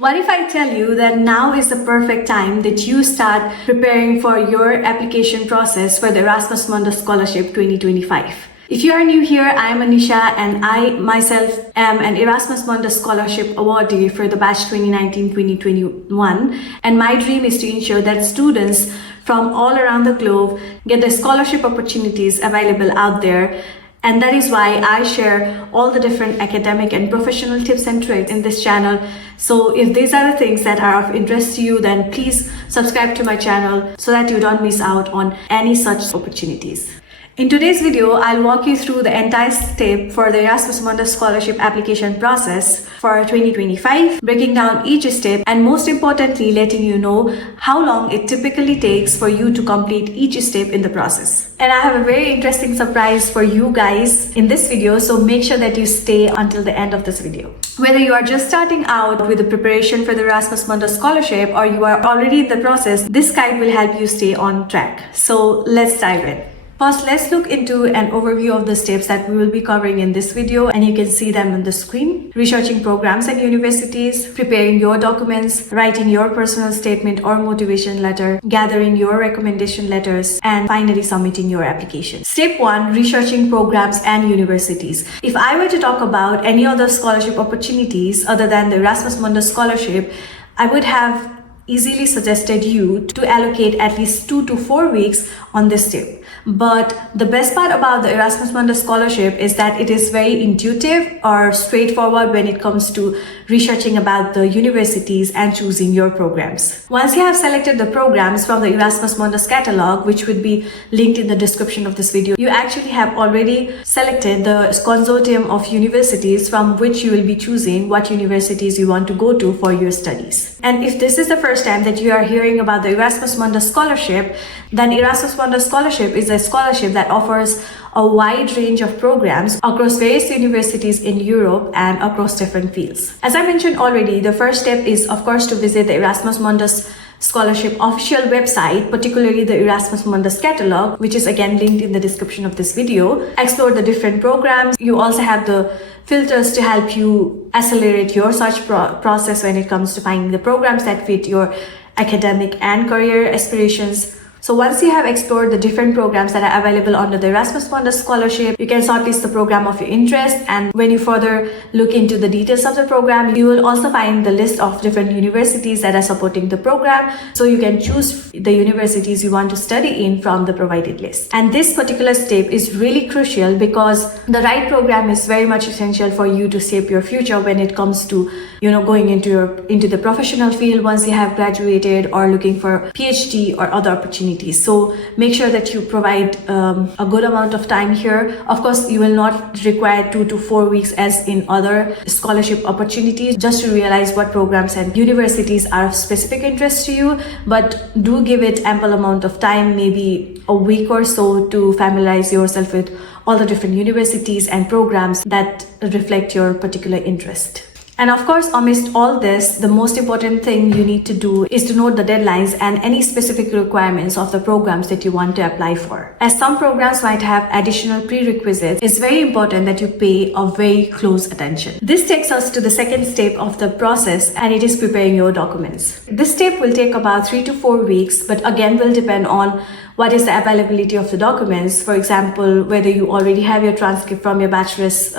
What if I tell you that now is the perfect time that you start preparing for your application process for the Erasmus Mundus Scholarship 2025? If you are new here, I am Anisha and I myself am an Erasmus Mundus Scholarship awardee for the batch 2019-2021, and my dream is to ensure that students from all around the globe get the scholarship opportunities available out there. And that is why I share all the different academic and professional tips and tricks in this channel. So if these are the things that are of interest to you, then please subscribe to my channel so that you don't miss out on any such opportunities. In today's video, I'll walk you through the entire step for the Erasmus Mundus Scholarship application process for 2025, breaking down each step and most importantly, letting you know how long it typically takes for you to complete each step in the process. And I have a very interesting surprise for you guys in this video, so make sure that you stay until the end of this video. Whether you are just starting out with the preparation for the Erasmus Mundus Scholarship or you are already in the process, this guide will help you stay on track. So let's dive in. First, let's look into an overview of the steps that we will be covering in this video, and you can see them on the screen. Researching programs and universities, preparing your documents, writing your personal statement or motivation letter, gathering your recommendation letters, and finally submitting your application. Step 1, researching programs and universities. If I were to talk about any other scholarship opportunities other than the Erasmus Mundus Scholarship, I would have easily suggested you to allocate at least 2 to 4 weeks on this step. But the best part about the Erasmus Mundus Scholarship is that it is very intuitive or straightforward when it comes to researching about the universities and choosing your programs. Once you have selected the programs from the Erasmus Mundus catalog, which would be linked in the description of this video, you actually have already selected the consortium of universities from which you will be choosing what universities you want to go to for your studies. And if this is the first time that you are hearing about the Erasmus Mundus Scholarship, then Erasmus Mundus Scholarship is a scholarship that offers a wide range of programs across various universities in Europe and across different fields. As I mentioned already, the first step is of course to visit the Erasmus Mundus Scholarship official website, particularly the Erasmus Mundus catalog, which is again linked in the description of this video. Explore the different programs. You also have the filters to help you accelerate your search process when it comes to finding the programs that fit your academic and career aspirations. So once you have explored the different programs that are available under the Erasmus Mundus Scholarship, you can shortlist the program of your interest, and when you further look into the details of the program, you will also find the list of different universities that are supporting the program, so you can choose the universities you want to study in from the provided list. And this particular step is really crucial because the right program is very much essential for you to shape your future when it comes to going into the professional field once you have graduated or looking for PhD or other opportunities. So make sure that you provide a good amount of time here. Of course, you will not require 2 to 4 weeks as in other scholarship opportunities just to realize what programs and universities are of specific interest to you, but do give it ample amount of time, maybe a week or so, to familiarize yourself with all the different universities and programs that reflect your particular interest. And of course, amidst all this, the most important thing you need to do is to note the deadlines and any specific requirements of the programs that you want to apply for. As some programs might have additional prerequisites, it's very important that you pay a very close attention. This takes us to the second step of the process, and it is preparing your documents. This step will take about 3 to 4 weeks, but again will depend on what is the availability of the documents. For example, whether you already have your transcript from your bachelor's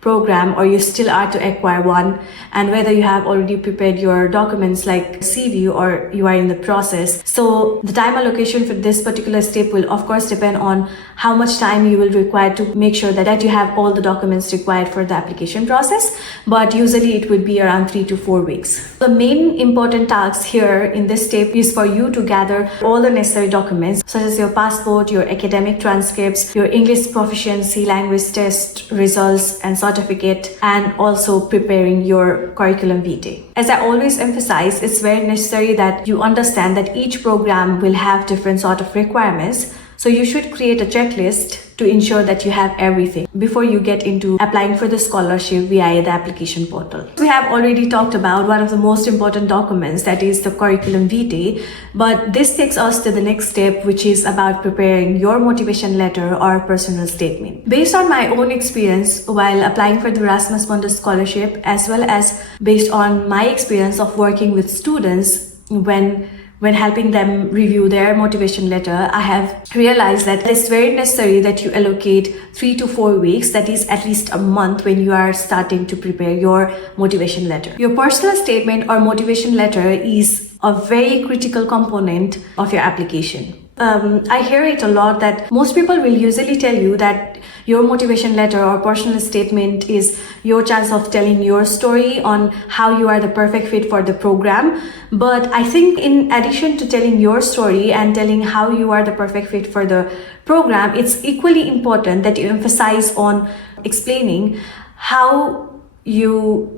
program or you still are to acquire one, and whether you have already prepared your documents like CV or you are in the process. So the time allocation for this particular step will of course depend on how much time you will require to make sure that you have all the documents required for the application process, but usually it would be around 3 to 4 weeks. The main important task here in this step is for you to gather all the necessary documents such as your passport, your academic transcripts, your English proficiency language test results and certificate, and also preparing your curriculum vitae. As I always emphasize, it's very necessary that you understand that each program will have different sort of requirements. So you should create a checklist to ensure that you have everything before you get into applying for the scholarship via the application portal. We have already talked about one of the most important documents, that is the curriculum vitae, but this takes us to the next step, which is about preparing your motivation letter or personal statement. Based on my own experience while applying for the Erasmus Mundus Scholarship, as well as based on my experience of working with students when helping them review their motivation letter, I have realized that it's very necessary that you allocate 3 to 4 weeks, that is at least a month, when you are starting to prepare your motivation letter. Your personal statement or motivation letter is a very critical component of your application. I hear it a lot that most people will usually tell you that your motivation letter or personal statement is your chance of telling your story on how you are the perfect fit for the program. But I think in addition to telling your story and telling how you are the perfect fit for the program, it's equally important that you emphasize on explaining how you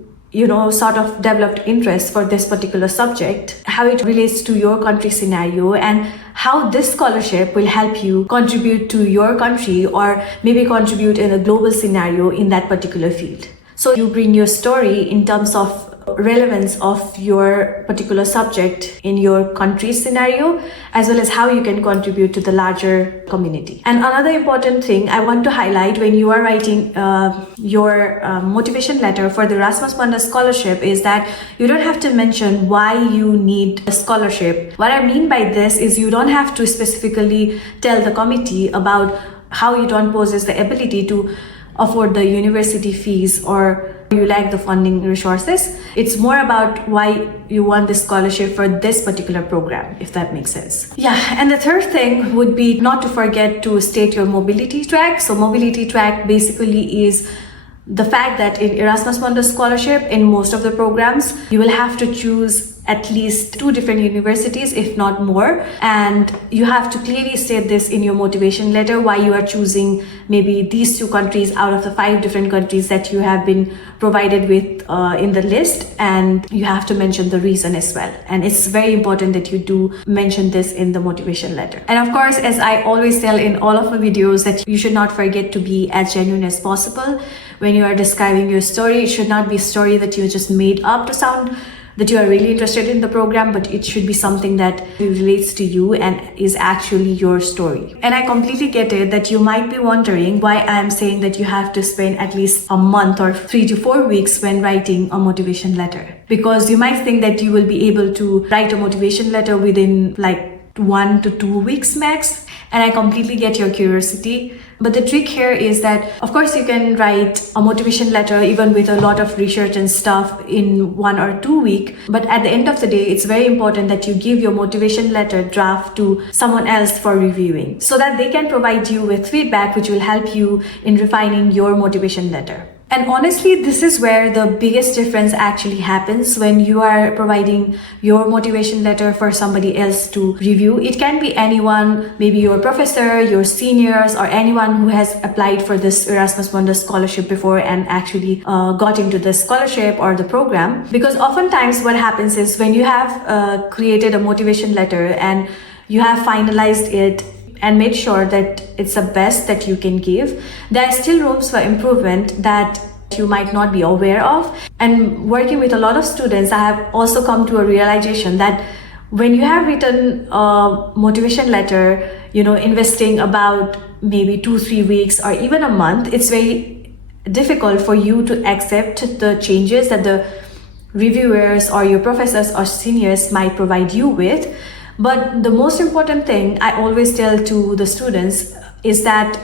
sort of developed interest for this particular subject, how it relates to your country scenario, and how this scholarship will help you contribute to your country or maybe contribute in a global scenario in that particular field. So you bring your story in terms of relevance of your particular subject in your country scenario, as well as how you can contribute to the larger community. And another important thing I want to highlight when you are writing your motivation letter for the Erasmus Mundus Scholarship is that you don't have to mention why you need a scholarship. What I mean by this is you don't have to specifically tell the committee about how you don't possess the ability to afford the university fees or you lack the funding resources. It's more about why you want this scholarship for this particular program, if that makes sense. Yeah, and the third thing would be not to forget to state your mobility track. So mobility track basically is the fact that in Erasmus Mundus Scholarship, in most of the programs, you will have to choose at least 2 different universities, if not more, and you have to clearly state this in your motivation letter why you are choosing maybe these 2 countries out of the 5 different countries that you have been provided with in the list, and you have to mention the reason as well. And it's very important that you do mention this in the motivation letter. And of course, as I always tell in all of my videos, that you should not forget to be as genuine as possible when you are describing your story. It should not be a story that you just made up to sound that you are really interested in the program, but it should be something that relates to you and is actually your story. And I completely get it that you might be wondering why I am saying that you have to spend at least a month or 3 to 4 weeks when writing a motivation letter. Because you might think that you will be able to write a motivation letter within like 1 to 2 weeks max. And I completely get your curiosity. But the trick here is that, of course, you can write a motivation letter even with a lot of research and stuff in 1 or 2 weeks. But at the end of the day, it's very important that you give your motivation letter draft to someone else for reviewing so that they can provide you with feedback which will help you in refining your motivation letter. And honestly, this is where the biggest difference actually happens when you are providing your motivation letter for somebody else to review. It can be anyone, maybe your professor, your seniors, or anyone who has applied for this Erasmus Mundus Scholarship before and actually got into the scholarship or the program. Because oftentimes what happens is when you have created a motivation letter and you have finalized it and made sure that it's the best that you can give, there are still rooms for improvement that you might not be aware of. And working with a lot of students, I have also come to a realization that when you have written a motivation letter, investing about maybe 2-3 weeks or even a month, it's very difficult for you to accept the changes that the reviewers or your professors or seniors might provide you with. But the most important thing I always tell to the students is that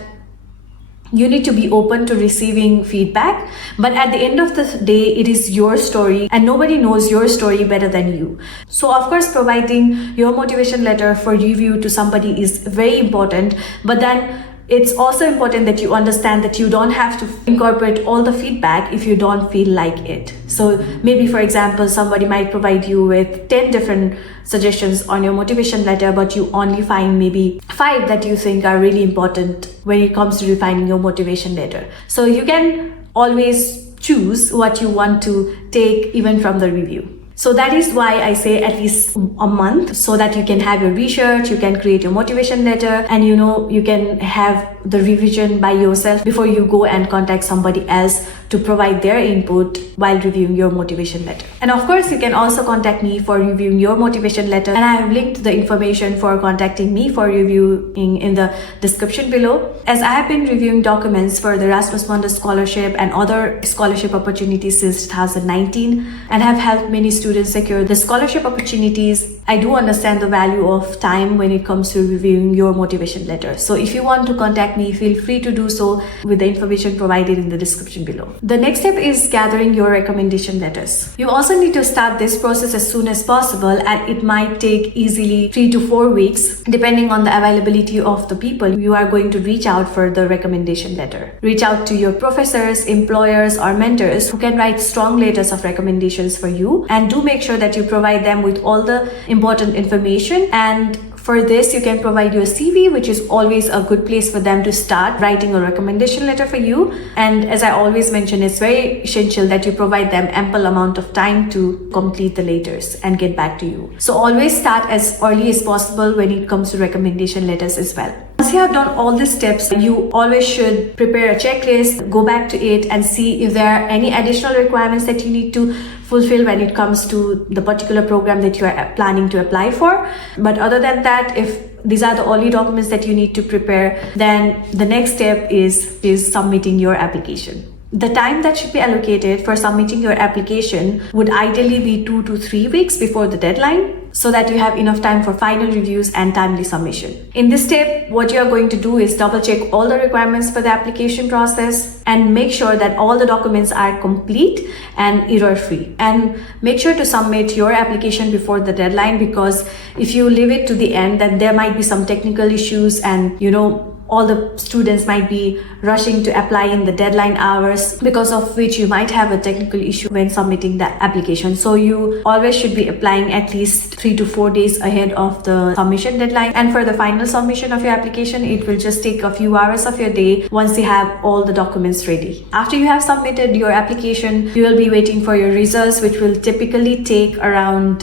you need to be open to receiving feedback, but at the end of the day, it is your story and nobody knows your story better than you. So of course, providing your motivation letter for review to somebody is very important, but then it's also important that you understand that you don't have to incorporate all the feedback if you don't feel like it. So maybe, for example, somebody might provide you with 10 different suggestions on your motivation letter, but you only find maybe 5 that you think are really important when it comes to refining your motivation letter. So you can always choose what you want to take even from the review. So that is why I say at least a month, so that you can have your research, you can create your motivation letter, and you can have the revision by yourself before you go and contact somebody else to provide their input while reviewing your motivation letter. And of course, you can also contact me for reviewing your motivation letter, and I have linked the information for contacting me for reviewing in the description below. As I have been reviewing documents for the Erasmus Mundus Scholarship and other scholarship opportunities since 2019 and have helped many students secure the scholarship opportunities, I do understand the value of time when it comes to reviewing your motivation letter. So if you want to contact me, feel free to do so with the information provided in the description below. The next step is gathering your recommendation letters. You also need to start this process as soon as possible, and it might take easily 3 to 4 weeks depending on the availability of the people you are going to reach out for the recommendation letter. Reach out to your professors, employers, or mentors who can write strong letters of recommendations for you, and do make sure that you provide them with all the important information. And for this, you can provide your CV, which is always a good place for them to start writing a recommendation letter for you. And as I always mention, it's very essential that you provide them ample amount of time to complete the letters and get back to you. So always start as early as possible when it comes to recommendation letters as well. Once you have done all these steps, you always should prepare a checklist, go back to it, and see if there are any additional requirements that you need to fulfill when it comes to the particular program that you are planning to apply for. But other than that, if these are the only documents that you need to prepare, then the next step is submitting your application. The time that should be allocated for submitting your application would ideally be 2 to 3 weeks before the deadline, so that you have enough time for final reviews and timely submission. In this step, what you are going to do is double check all the requirements for the application process and make sure that all the documents are complete and error-free. And make sure to submit your application before the deadline, because if you leave it to the end, then there might be some technical issues, and all the students might be rushing to apply in the deadline hours, because of which you might have a technical issue when submitting the application. So you always should be applying at least 3 to 4 days ahead of the submission deadline. And for the final submission of your application, it will just take a few hours of your day once you have all the documents ready. After you have submitted your application, you will be waiting for your results, which will typically take around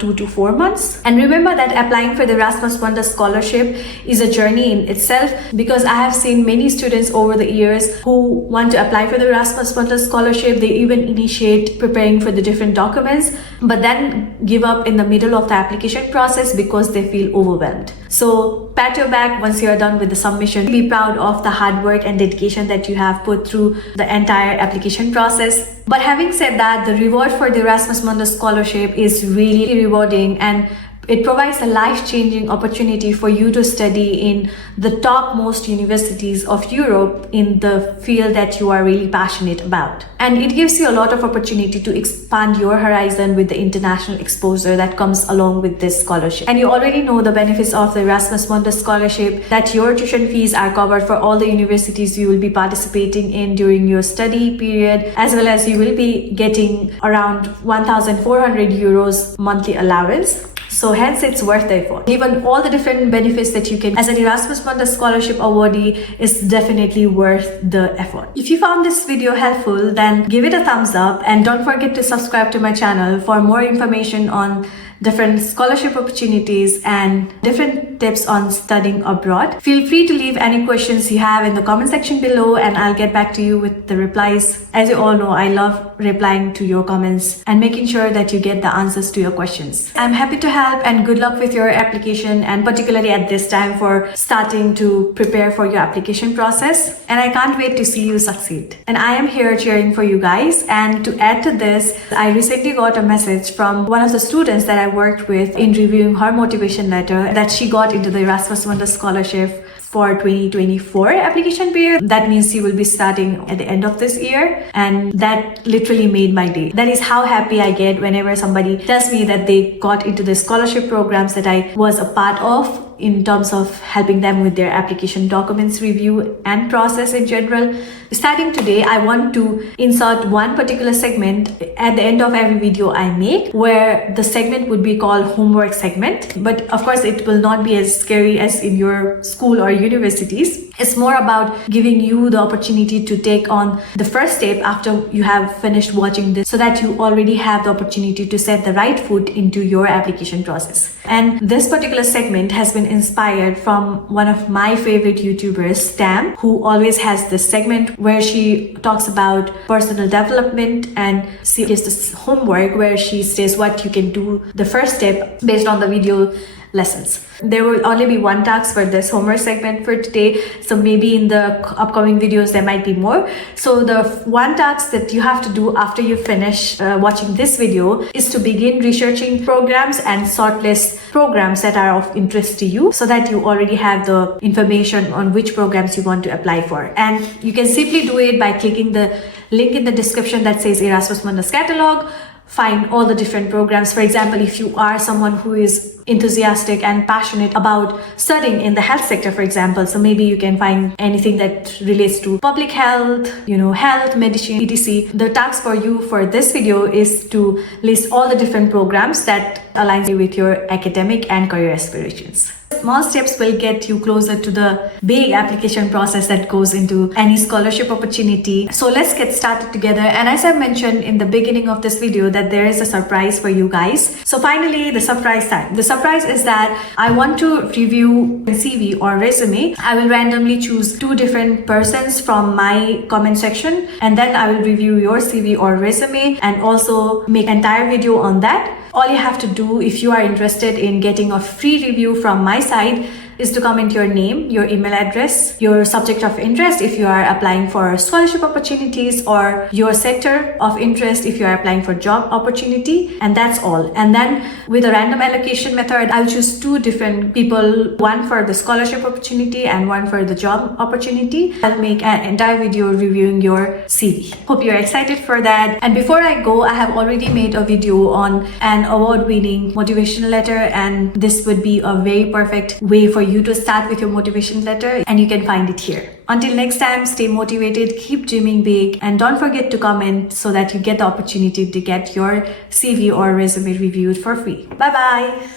2 to 4 months. And remember that applying for the Erasmus Mundus Scholarship is a journey in itself, because I have seen many students over the years who want to apply for the Erasmus Mundus Scholarship. They even initiate preparing for the different documents, but then give up in the middle of the application process because they feel overwhelmed. So pat your back once you are done with the submission. Be proud of the hard work and dedication that you have put through the entire application process. But having said that, the reward for the Erasmus Mundus Scholarship is really rewarding, and it provides a life-changing opportunity for you to study in the topmost universities of Europe in the field that you are really passionate about. And it gives you a lot of opportunity to expand your horizon with the international exposure that comes along with this scholarship. And you already know the benefits of the Erasmus Mundus Scholarship, that your tuition fees are covered for all the universities you will be participating in during your study period, as well as you will be getting around 1,400 euros monthly allowance. So hence it's worth the effort. Given all the different benefits that you can as an Erasmus Mundus Scholarship awardee, is definitely worth the effort. If you found this video helpful, then give it a thumbs up, and don't forget to subscribe to my channel for more information on different scholarship opportunities and different tips on studying abroad. Feel free to leave any questions you have in the comment section below, and I'll get back to you with the replies. As you all know, I love replying to your comments and making sure that you get the answers to your questions. I'm happy to help, and good luck with your application, and particularly at this time for starting to prepare for your application process. And I can't wait to see you succeed. And I am here cheering for you guys. And to add to this, I recently got a message from one of the students that I worked with in reviewing her motivation letter, that she got into the Erasmus Mundus Scholarship for 2024 application period. That means she will be starting at the end of this year, and that literally made my day. That is how happy I get whenever somebody tells me that they got into the scholarship programs that I was a part of in terms of helping them with their application documents review and process in general. Starting today, I want to insert one particular segment at the end of every video I make, where the segment would be called homework segment. But of course, it will not be as scary as in your school or universities. It's more about giving you the opportunity to take on the first step after you have finished watching this, so that you already have the opportunity to set the right foot into your application process. And this particular segment has been inspired from one of my favorite YouTubers, Stam, who always has this segment where she talks about personal development, and she gives this homework where she says what you can do, the first step based on the video lessons. There will only be one task for this homework segment for today, so maybe in the upcoming videos there might be more. So the one task that you have to do after you finish watching this video is to begin researching programs and shortlist programs that are of interest to you, so that you already have the information on which programs you want to apply for. And you can simply do it by clicking the link in the description that says Erasmus Mundus Catalog. Find all the different programs. For example, if you are someone who is enthusiastic and passionate about studying in the health sector, for example, so maybe you can find anything that relates to public health, health, medicine, etc. The task for you for this video is to list all the different programs that align with your academic and career aspirations. Small steps will get you closer to the big application process that goes into any scholarship opportunity. So let's get started together. And as I mentioned in the beginning of this video, that there is a surprise for you guys. So finally, the surprise time. The surprise is that I want to review a CV or resume. I will randomly choose two different persons from my comment section, and then I will review your CV or resume and also make an entire video on that. All you have to do, if you are interested in getting a free review from my side, is to comment your name, your email address, your subject of interest if you are applying for scholarship opportunities, or your sector of interest if you are applying for job opportunity, and that's all. And then with a random allocation method, I'll choose two different people, one for the scholarship opportunity and one for the job opportunity. I'll make an entire video reviewing your CV. Hope you're excited for that. And before I go, I have already made a video on an award-winning motivation letter, and this would be a very perfect way for you to start with your motivation letter, and you can find it here. Until next time, stay motivated, keep dreaming big, and don't forget to comment so that you get the opportunity to get your CV or resume reviewed for free. Bye bye.